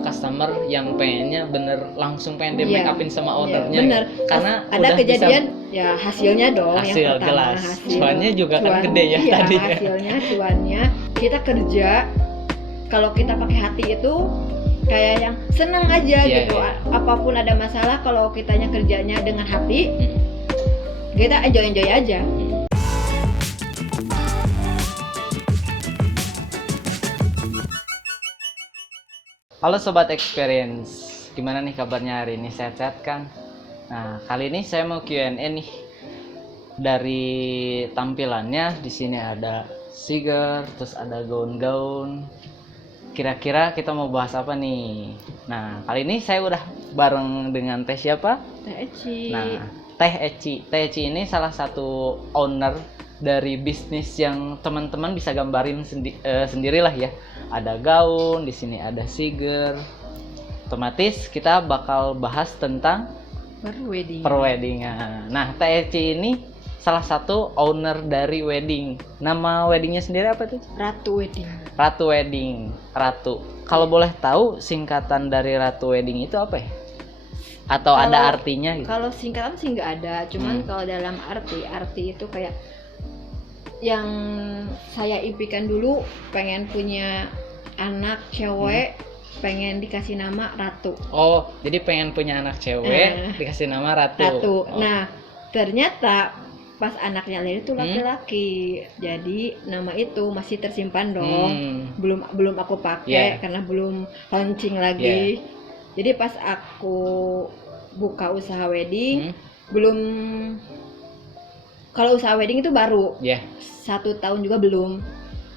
customer yang pengennya bener langsung pengen di make upin sama ownernya bener. gitu. Karena ada udah kejadian bisa ya hasilnya dong hasil yang pertama jelas. hasil Cuannya juga kan gede ya iya, tadi. hasilnya cuannya kita kerja kalau kita pakai hati itu kayak yang senang aja gitu. Apapun ada masalah kalau kitanya kerjanya dengan hati kita enjoy aja. Halo Sobat Experience, gimana nih kabarnya hari ini? Sehat-sehat kan? Nah, kali ini saya mau Q&A nih. Dari tampilannya di sini ada Siger, terus ada gaun-gaun. Kira-kira kita mau bahas apa nih? Nah, kali ini saya udah bareng dengan Teh siapa? Teh Eci. Nah, Teh Eci. Teh Eci ini salah satu owner dari bisnis yang teman-teman bisa gambarin sendirilah ya. Ada gaun, di sini ada Siger. Otomatis kita bakal bahas tentang perweddingan. Nah, Teh Eci ini salah satu owner dari wedding. Nama weddingnya sendiri apa tuh? Ratu Wedding. Ratu Wedding. Ratu. Kalau boleh tahu singkatan dari Ratu Wedding itu apa ya? Atau ada artinya gitu? Kalau singkatan sih nggak ada, cuman kalau dalam arti itu kayak yang saya impikan dulu, pengen punya anak cewek, pengen dikasih nama Ratu. Oh, jadi pengen punya anak cewek, dikasih nama Ratu. Ratu. Oh. Nah, ternyata pas anaknya lahir itu laki-laki, jadi nama itu masih tersimpan dong. Belum aku pakai karena belum launching lagi. Jadi pas aku buka usaha wedding, belum. Kalau usaha wedding itu baru. 1 tahun juga belum.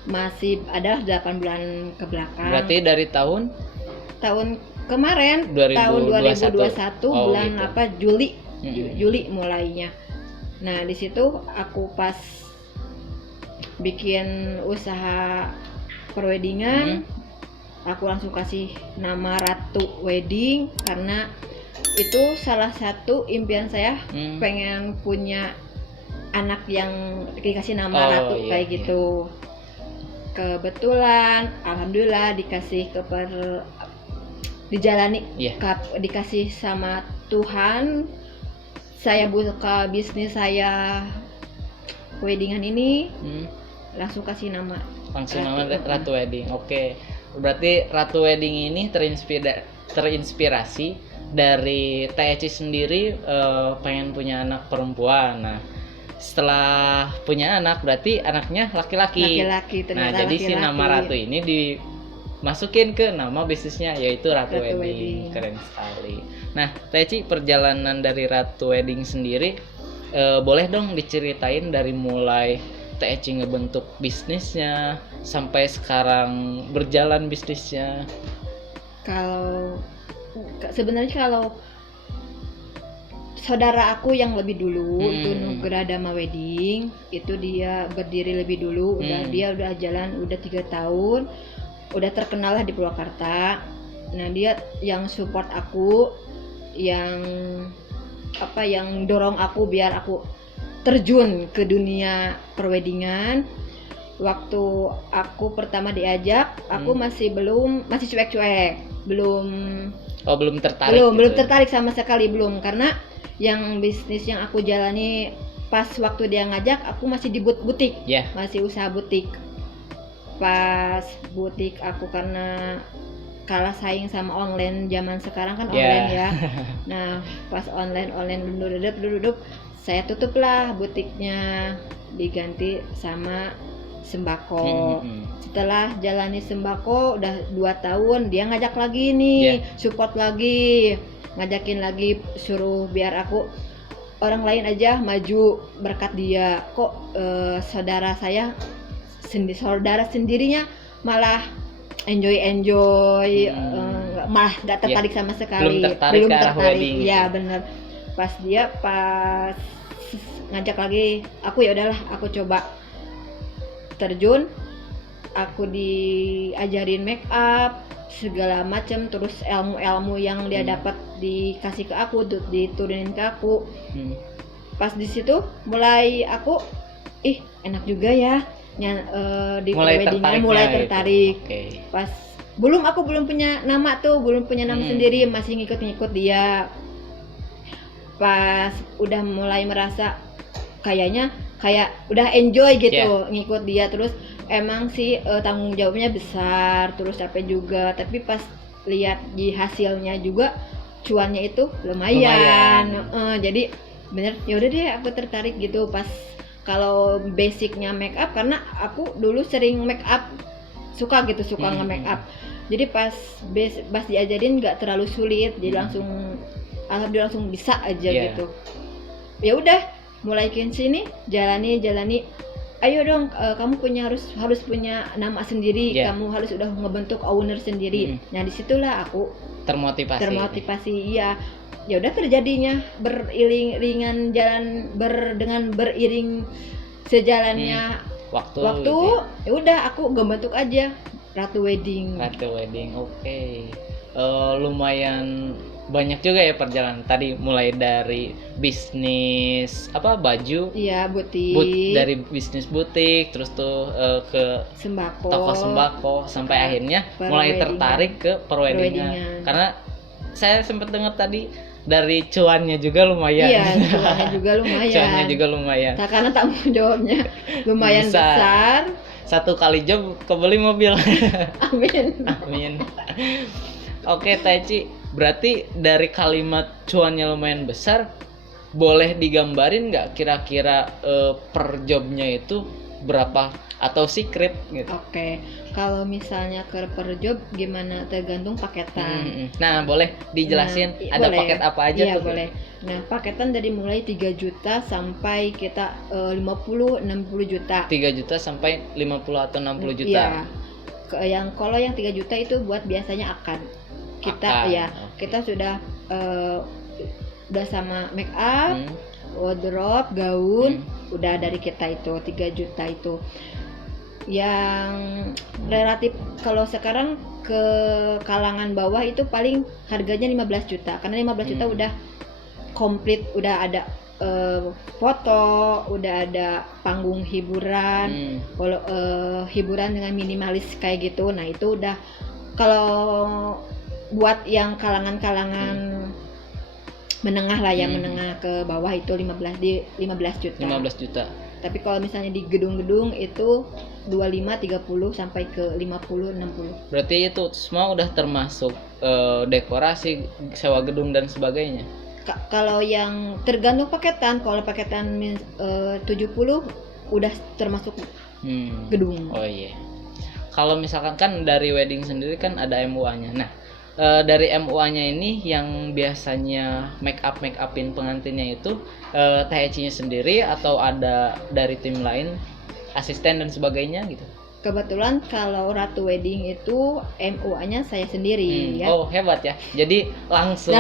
Masih ada 8 bulan ke belakang. Berarti dari tahun kemarin 2021. tahun 2021 bulan gitu. Juli mulainya. Nah, di situ aku pas bikin usaha perweddingan, aku langsung kasih nama Ratu Wedding karena itu salah satu impian saya, pengen punya anak yang dikasih nama Ratu kayak gitu. Kebetulan alhamdulillah dikasih sama Tuhan, saya buka bisnis saya weddingan ini, langsung kasih nama Ratu Wedding. Oke. Berarti Ratu Wedding ini terinspirasi dari Teh Eci sendiri, pengen punya anak perempuan. Nah, setelah punya anak berarti anaknya laki-laki. Nah, jadi si nama Ratu ini dimasukin ke nama bisnisnya yaitu Ratu Wedding. Keren sekali. Nah, Teh Eci, perjalanan dari Ratu Wedding sendiri, boleh dong diceritain dari mulai Teh Eci ngebentuk bisnisnya sampai sekarang berjalan bisnisnya. Sebenarnya saudara aku yang lebih dulu itu Nugra Dama Wedding, itu dia berdiri lebih dulu, dia udah jalan udah 3 tahun, udah terkenal lah di Purwakarta. Nah, dia yang support aku, yang dorong aku biar aku terjun ke dunia perweddingan. Waktu aku pertama diajak, aku masih cuek-cuek, belum tertarik. Belum tertarik sama sekali, karena yang bisnis yang aku jalani pas waktu dia ngajak, aku masih di butik, masih usaha butik. Pas butik aku karena kalah saing sama online zaman sekarang kan online ya. Nah, pas online duduk, saya tutuplah butiknya, diganti sama sembako. Setelah jalani sembako udah 2 tahun, dia ngajak lagi nih, support lagi, ngajakin lagi, suruh biar aku orang lain aja maju berkat dia. Kok saudara sendirinya malah enjoy, malah nggak tertarik sama sekali. Belum tertarik. Ya bener. Pas ngajak lagi, aku ya udahlah, aku coba terjun. Aku diajarin make up segala macam, terus ilmu yang dia dapat dikasih ke aku, diturunin ke aku. Pas di situ mulai aku enak juga ya, di weddingnya mulai tertarik. Pas Aku belum punya nama tuh, belum punya nama sendiri, masih ngikut-ngikut dia. Pas udah mulai merasa kayak udah enjoy gitu, ngikut dia, terus emang sih tanggung jawabnya besar, terus capek juga, tapi pas lihat di hasilnya juga cuannya itu lumayan. Jadi bener ya udah deh aku tertarik gitu. Pas kalau basicnya make up, karena aku dulu sering make up, suka nge-make up. Jadi pas diajarin nggak terlalu sulit, jadi alhamdulillah langsung bisa aja gitu. Ya udah, mulai ke sini jalani. Ayo dong, kamu harus punya nama sendiri, kamu harus udah ngebentuk owner sendiri. Nah disitulah aku termotivasi. Iya, ya udah terjadinya beriring sejalannya waktu gitu ya udah aku bentuk aja Ratu Wedding. Oke. Lumayan banyak juga ya perjalanan tadi, mulai dari bisnis baju, dari bisnis butik, terus tuh ke toko sembako sampai akhirnya mulai tertarik ke perweddingan. Karena saya sempat dengar tadi dari cuannya juga lumayan. Iya, cuannya juga lumayan. Karena tanggung jawabnya lumayan besar. Satu kali job kebeli mobil. Amin. Oke, Teci, berarti dari kalimat cuannya lumayan besar, boleh digambarin nggak kira-kira per jobnya itu berapa atau secret gitu? Oke, kalau misalnya per job gimana, tergantung paketan. Nah, boleh dijelasin ada boleh. Paket apa aja tuh? Boleh. Nah, paketan dari mulai 3 juta sampai kita 50-60 juta. 3 juta sampai 50 atau 60 juta. Iya. Kalau yang 3 juta itu buat biasanya akad. Kita sudah sama make up, wardrobe, gaun, udah dari kita itu 3 juta itu. Yang relatif kalau sekarang ke kalangan bawah itu paling harganya 15 juta. Karena 15 juta udah komplit, udah ada foto, udah ada panggung hiburan, kalau hiburan dengan minimalis kayak gitu. Nah, itu udah kalau buat yang kalangan menengah lah ya, menengah ke bawah itu 15 juta. 15 juta. Tapi kalau misalnya di gedung-gedung itu 25, 30 sampai ke 50, 60. Berarti itu semua udah termasuk dekorasi, sewa gedung dan sebagainya. Kalau yang tergantung paketan, kalau paketan 70 udah termasuk gedung. Oh iya. Kalau misalkan kan dari wedding sendiri kan ada MUA-nya. Nah, dari MUA-nya ini yang biasanya make upin pengantinnya itu THC-nya sendiri atau ada dari tim lain, asisten dan sebagainya gitu? Kebetulan kalau Ratu Wedding itu MUA-nya saya sendiri ya. Oh, hebat ya. Jadi langsung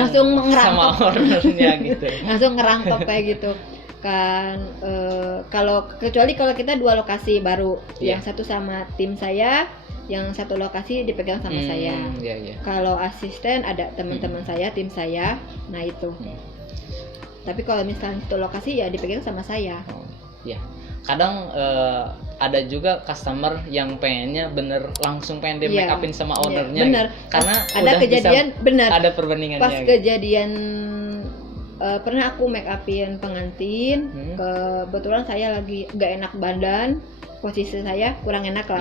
sama ordernya gitu. Langsung ngerangkap kayak gitu. Kan kalau kita 2 lokasi baru, yang satu sama tim saya, yang satu lokasi dipegang sama saya. Kalau asisten ada teman-teman saya, tim saya. Nah itu. Tapi kalau misalnya satu lokasi ya dipegang sama saya. Kadang ada juga customer yang pengennya langsung pengen di make upin sama ownernya. Bener. Karena ada kejadian bener. Ada perbandingannya. Pas kejadian pernah aku make upin pengantin, kebetulan saya lagi gak enak badan, posisi saya kurang enak lah,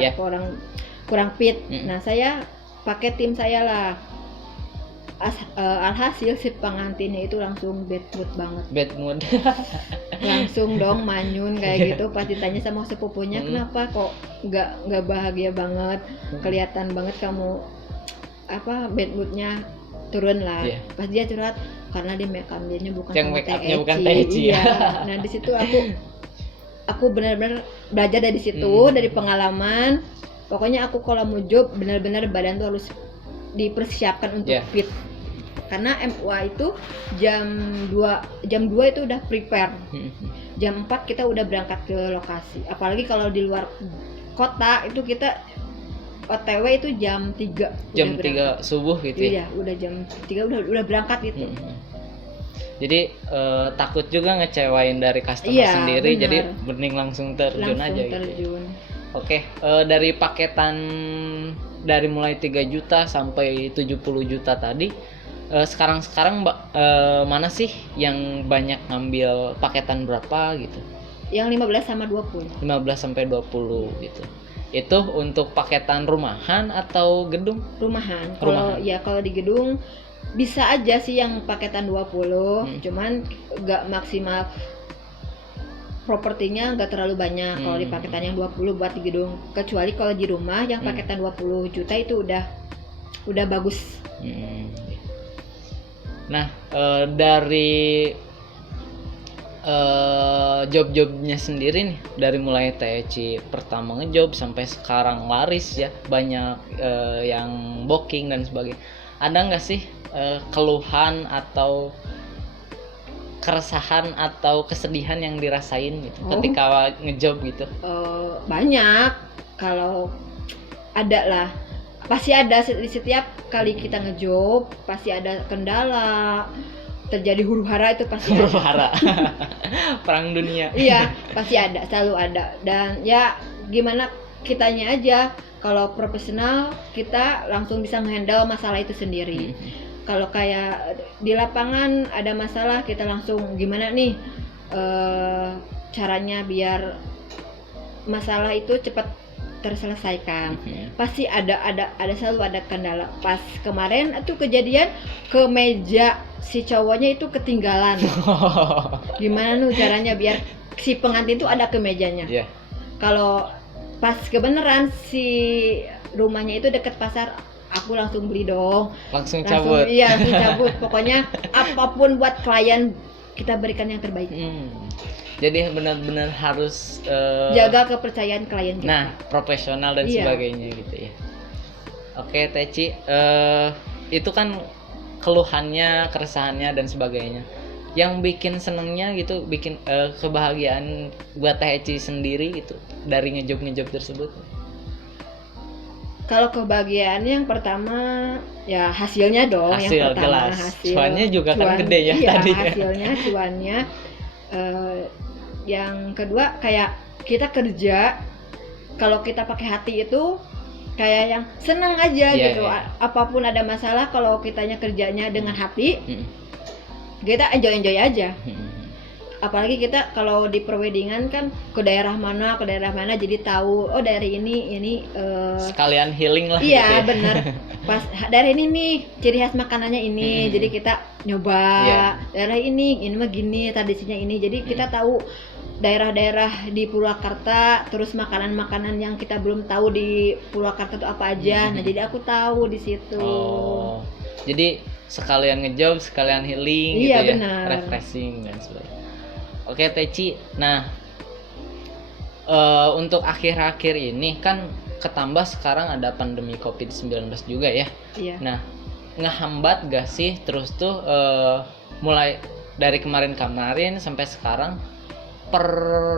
kurang fit. Nah, saya pakai tim saya lah. Alhasil si pengantinnya itu langsung bad mood. Langsung dong manyun kayak gitu. Pas ditanya sama sepupunya, kenapa kok nggak bahagia banget, kelihatan banget kamu bad moodnya turun lah. Pas dia curhat karena dia make upnya bukan THC. Nah di situ aku benar-benar belajar dari situ, dari pengalaman. Pokoknya aku kalau mau job benar-benar badan tuh harus dipersiapkan untuk fit. Karena MUA itu jam 2 itu udah prepare. Jam 4 kita udah berangkat ke lokasi. Apalagi kalau di luar kota itu kita OTW itu jam 3. Jam 3 subuh gitu ya. Iya, udah jam 3 udah berangkat gitu. Jadi takut juga ngecewain dari customer sendiri, benar. Jadi mending langsung terjun aja gitu. Oke, dari paketan dari mulai 3 juta sampai 70 juta tadi, sekarang mana sih yang banyak ngambil paketan berapa gitu? Yang 15 sama 20. 15 sampai 20 gitu. Itu untuk paketan rumahan atau gedung? Rumahan. Rumahan. Kalau di gedung bisa aja sih yang paketan 20, cuman nggak maksimal, propertinya nggak terlalu banyak kalau di paketan yang 20 buat di gedung. Kecuali kalau di rumah yang paketan 20 juta itu udah bagus. Nah, dari job-jobnya sendiri nih, dari mulai TEC pertama ngejob sampai sekarang laris ya, banyak yang booking dan sebagainya. Ada nggak sih keluhan atau keresahan atau kesedihan yang dirasain gitu ketika ngejob gitu? Banyak. Kalau ada lah, pasti ada. Di setiap kali kita ngejob pasti ada kendala, terjadi huru hara, itu pasti huru hara. Perang dunia. Iya, pasti ada, selalu ada. Dan ya gimana kitanya aja, kalau profesional kita langsung bisa menghandle masalah itu sendiri. Kalau kayak di lapangan ada masalah, kita langsung gimana nih caranya biar masalah itu cepat terselesaikan. Pasti ada selalu ada kendala. Pas kemarin itu kejadian, kemeja si cowoknya itu ketinggalan. Gimana nih caranya biar si pengantin itu ada kemejanya? Yeah. Kalau pas kebenaran si rumahnya itu dekat pasar, aku langsung beli dong. Langsung cabut. Iya, langsung cabut. Pokoknya apapun buat klien kita berikan yang terbaik. Jadi benar-benar harus jaga kepercayaan klien kita. Nah, profesional dan sebagainya gitu ya. Oke, Teci, itu kan keluhannya, keresahannya dan sebagainya. Yang bikin senengnya gitu, bikin kebahagiaan buat Teci sendiri gitu dari ngejob tersebut. Kalau kebahagiaannya yang pertama ya hasilnya dong. Hasil, yang pertama jelas. hasil. Cuannya juga kan gede ya tadi. Hasilnya, cuannya. Yang kedua kayak kita kerja, kalau kita pakai hati itu kayak yang senang aja gitu. Apapun ada masalah, kalau kitanya kerjanya dengan hati, kita enjoy aja. Apalagi kita kalau di perweddingan kan ke daerah mana jadi tahu, oh daerah ini sekalian healing lah. Iya gitu ya. benar. Pas daerah ini nih ciri khas makanannya ini, jadi kita nyoba. Daerah ini mah gini, tradisinya ini, jadi kita tahu daerah-daerah di Purwakarta, terus makanan-makanan yang kita belum tahu di Purwakarta itu apa aja. Nah jadi aku tahu di situ. Jadi sekalian ngejob, sekalian healing iya, gitu ya, benar. refreshing dan sebagainya. Oke Teci, nah untuk akhir-akhir ini kan ketambah sekarang ada pandemi COVID-19 juga ya. Iya. Nah, ngehambat gak sih terus tuh mulai dari kemarin sampai sekarang per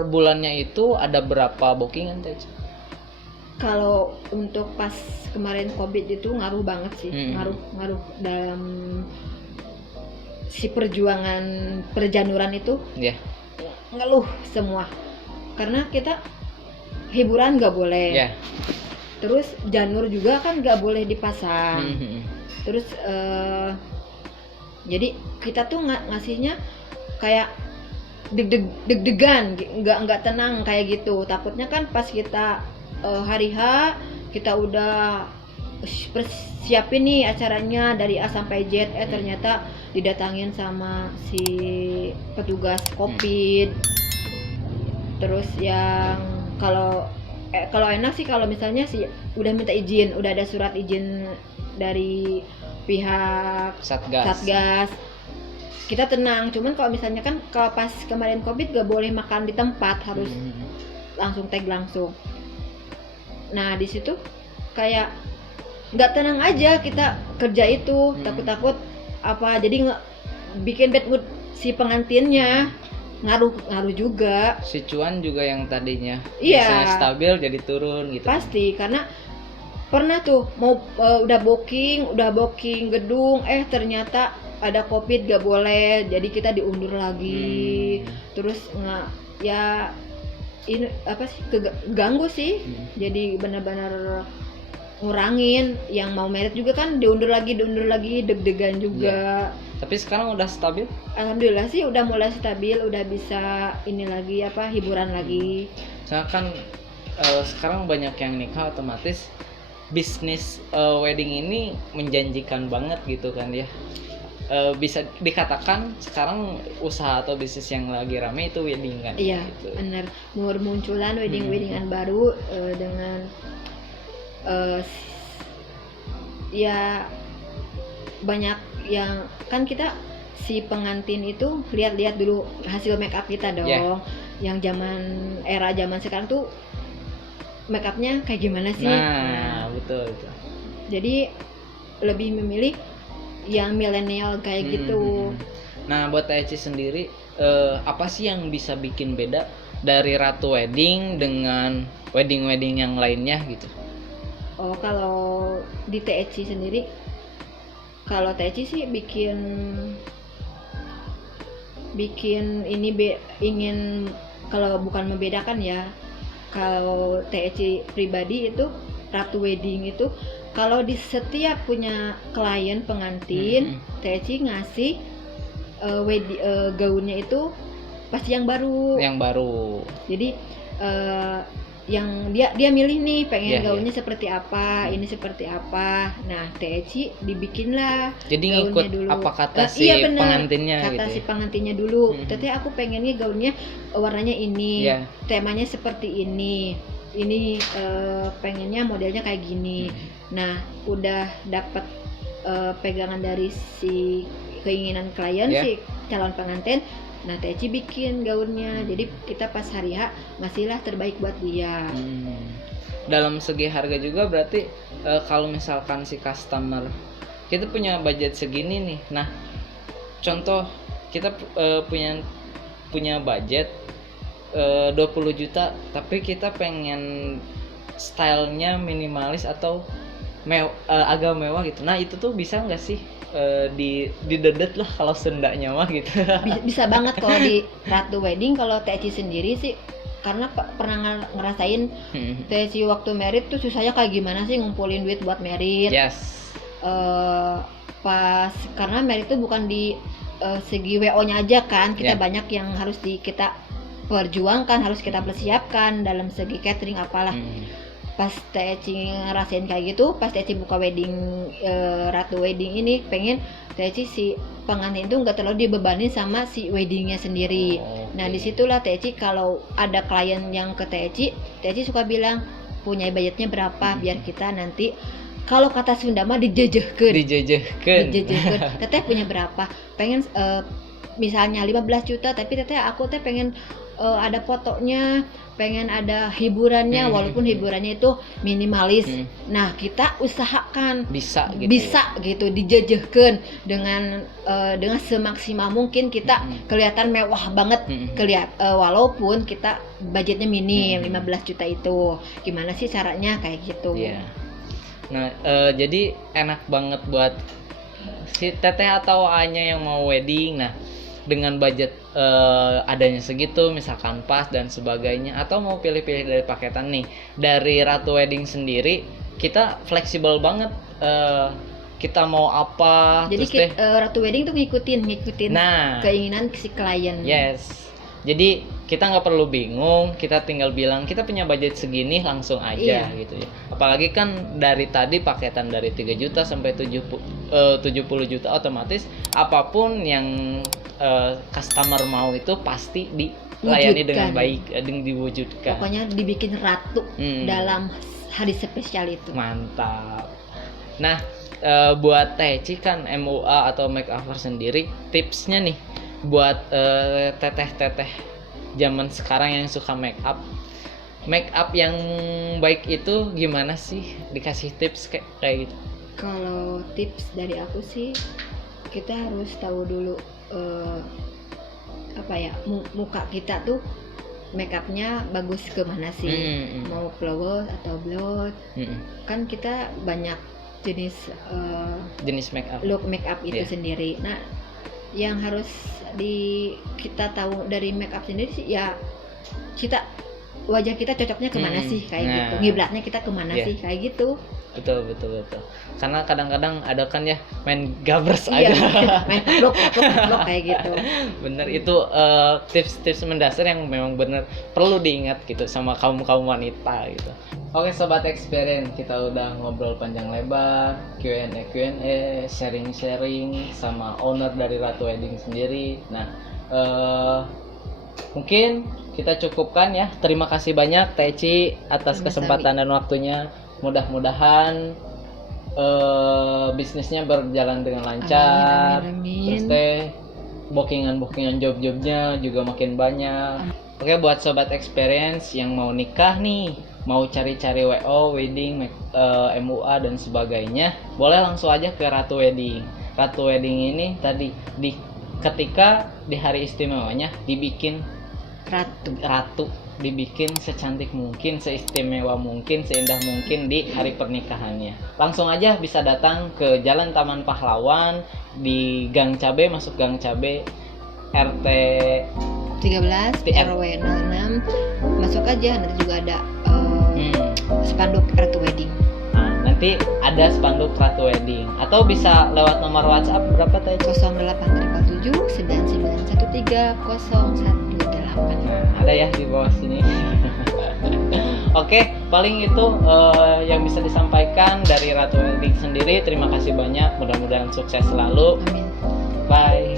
bulannya itu ada berapa bookingan Teci? Kalau untuk pas kemarin COVID itu ngaruh banget sih, ngaruh dalam si perjuangan perjanuran itu. Ngeluh semua karena kita hiburan nggak boleh, terus janur juga kan nggak boleh dipasang, terus jadi kita tuh ngasihnya kayak deg-degan, nggak tenang kayak gitu. Takutnya kan pas kita hari H kita udah persiapin nih acaranya dari A sampai Z, ternyata didatangin sama si petugas COVID. Terus yang kalau enak sih kalau misalnya sih udah minta izin, udah ada surat izin dari pihak Satgas, kita tenang. Cuman kalau misalnya kan kalau pas kemarin COVID gak boleh makan di tempat, harus langsung tag langsung. Nah di situ kayak nggak tenang aja kita kerja itu, takut apa, jadi bikin bad mood si pengantinnya, ngaruh juga. Si cuan juga yang tadinya biasanya stabil jadi turun gitu. Pasti, karena pernah tuh mau udah booking gedung, ternyata ada COVID gak boleh, jadi kita diundur lagi. Terus ini apa sih, ganggu sih. Jadi benar-benar ngurangin. Yang mau merit juga kan diundur lagi deg-degan juga. Tapi sekarang udah stabil? Alhamdulillah sih udah mulai stabil, udah bisa ini lagi hiburan lagi. Soalnya kan sekarang banyak yang nikah, otomatis bisnis wedding ini menjanjikan banget gitu kan ya. Bisa dikatakan sekarang usaha atau bisnis yang lagi rame itu wedding kan. Iya, gitu. benar. Munculan weddingan baru dengan ya banyak yang kan kita si pengantin itu lihat-lihat dulu hasil make up kita dong. Yeah. Yang zaman sekarang tuh make upnya kayak gimana sih? Nah, betul. Jadi lebih memilih yang milenial kayak gitu. Nah, buat Eci sendiri apa sih yang bisa bikin beda dari Ratu Wedding dengan wedding yang lainnya gitu? Oh, kalau di THC sendiri, kalau THC sih bikin ini ingin, kalau bukan membedakan ya, kalau THC pribadi itu Ratu Wedding itu kalau di setiap punya klien pengantin, THC ngasih gaunnya itu pasti yang baru. Jadi yang dia milih nih pengen gaunnya seperti apa, ini seperti apa. Nah, THC dibikinlah. Jadi ngikut dulu. apa kata si pengantinnya gitu. Kata si pengantinnya dulu. Teteh aku pengennya gaunnya warnanya ini, temanya seperti ini. Ini pengennya modelnya kayak gini. Nah, udah dapat pegangan dari si keinginan klien si calon pengantin. Nah, THC bikin gaunnya, jadi kita pas hari H ngasihlah terbaik buat dia. Dalam segi harga juga berarti kalau misalkan si customer kita punya budget segini nih, nah contoh kita punya budget 20 juta, tapi kita pengen stylenya minimalis atau agak mewah gitu. Nah, itu tuh bisa nggak sih didedet lah kalau sendaknya mah gitu? Bisa banget kalau di Ratu Wedding. Kalau THC sendiri sih karena pernah ngerasain THC waktu merit tuh susahnya kayak gimana sih ngumpulin duit buat merit. Pas karena merit tuh bukan di segi WO-nya aja kan, kita banyak yang harus kita perjuangkan, harus kita persiapkan dalam segi catering apalah. Pas THC ngerasain kayak gitu, pas THC buka wedding Ratu Wedding ini, pengen THC si pengantin itu nggak terlalu dibebani sama si weddingnya sendiri. Nah, disitulah THC kalau ada klien yang ke THC suka bilang punya budgetnya berapa, biar kita nanti kalau kata Sunda mah dijejehkeun. Teteh punya berapa? Pengen misalnya 15 juta, tapi teteh aku pengen ada fotonya, pengen ada hiburannya, walaupun hiburannya itu minimalis. Nah, kita usahakan bisa gitu dijejehkeun dengan semaksimal mungkin kita kelihatan mewah banget, walaupun kita budgetnya minim 15 juta itu. Gimana sih caranya kayak gitu? Nah, jadi enak banget buat si teteh atau A-nya yang mau wedding. Nah, dengan budget adanya segitu, misalkan pas dan sebagainya, atau mau pilih-pilih dari paketan nih dari Ratu Wedding sendiri, kita fleksibel banget. Kita mau apa? Jadi Ratu Wedding tuh ngikutin keinginan si klien. Jadi kita nggak perlu bingung, kita tinggal bilang kita punya budget segini, langsung aja gitu ya. Apalagi kan dari tadi paketan dari 3 juta sampai 70 juta, otomatis apapun yang customer mau itu pasti dilayani dengan baik, diwujudkan. Pokoknya dibikin ratu dalam hari spesial itu. Mantap. Nah, buat THC kan MUA atau makeover sendiri, tipsnya nih buat teteh-teteh zaman sekarang yang suka make up yang baik itu gimana sih? Dikasih tips kayak gitu. Kalau tips dari aku sih, kita harus tahu dulu muka kita tuh make upnya bagus ke mana sih, mau flawless atau blot. Kan kita banyak jenis look make up itu sendiri. Nah, yang harus kita tahu dari make up sendiri sih ya, wajah kita cocoknya kemana sih kayak gitu, ngiblatnya kita kemana sih kayak gitu. Betul. Karena kadang-kadang ada kan ya main gabers Iya, aja. main blok kayak gitu. Bener, itu tips-tips mendasar yang memang bener perlu diingat gitu sama kaum wanita gitu. Oke sobat experience, kita udah ngobrol panjang lebar, Q&A, sharing sama owner dari Ratu Wedding sendiri. Nah mungkin kita cukupkan ya. Terima kasih banyak Teh Eci atas Sama-sama. kesempatan dan waktunya. Mudah-mudahan bisnisnya berjalan dengan lancar. Amin. Terus Teh bookingan job-jobnya juga makin banyak. Oke, buat sobat experience yang mau nikah nih, mau cari-cari WO, wedding, MUA dan sebagainya, boleh langsung aja ke Ratu Wedding. Ratu Wedding ini tadi ketika di hari istimewanya dibikin ratu, dibikin secantik mungkin, seistimewa mungkin, seindah mungkin di hari pernikahannya. Langsung aja bisa datang ke Jalan Taman Pahlawan di Gang Cabe, masuk Gang Cabe RT 13 RW 06, masuk aja, nanti juga ada spanduk Ratu Wedding. Nah, nanti ada spanduk Ratu Wedding atau bisa lewat nomor WhatsApp berapa Teh? 0877 9913 018. Nah, ada ya di bawah sini. Oke, paling itu yang bisa disampaikan dari Ratu Wedding sendiri. Terima kasih banyak, mudah-mudahan sukses selalu. Amin. Bye.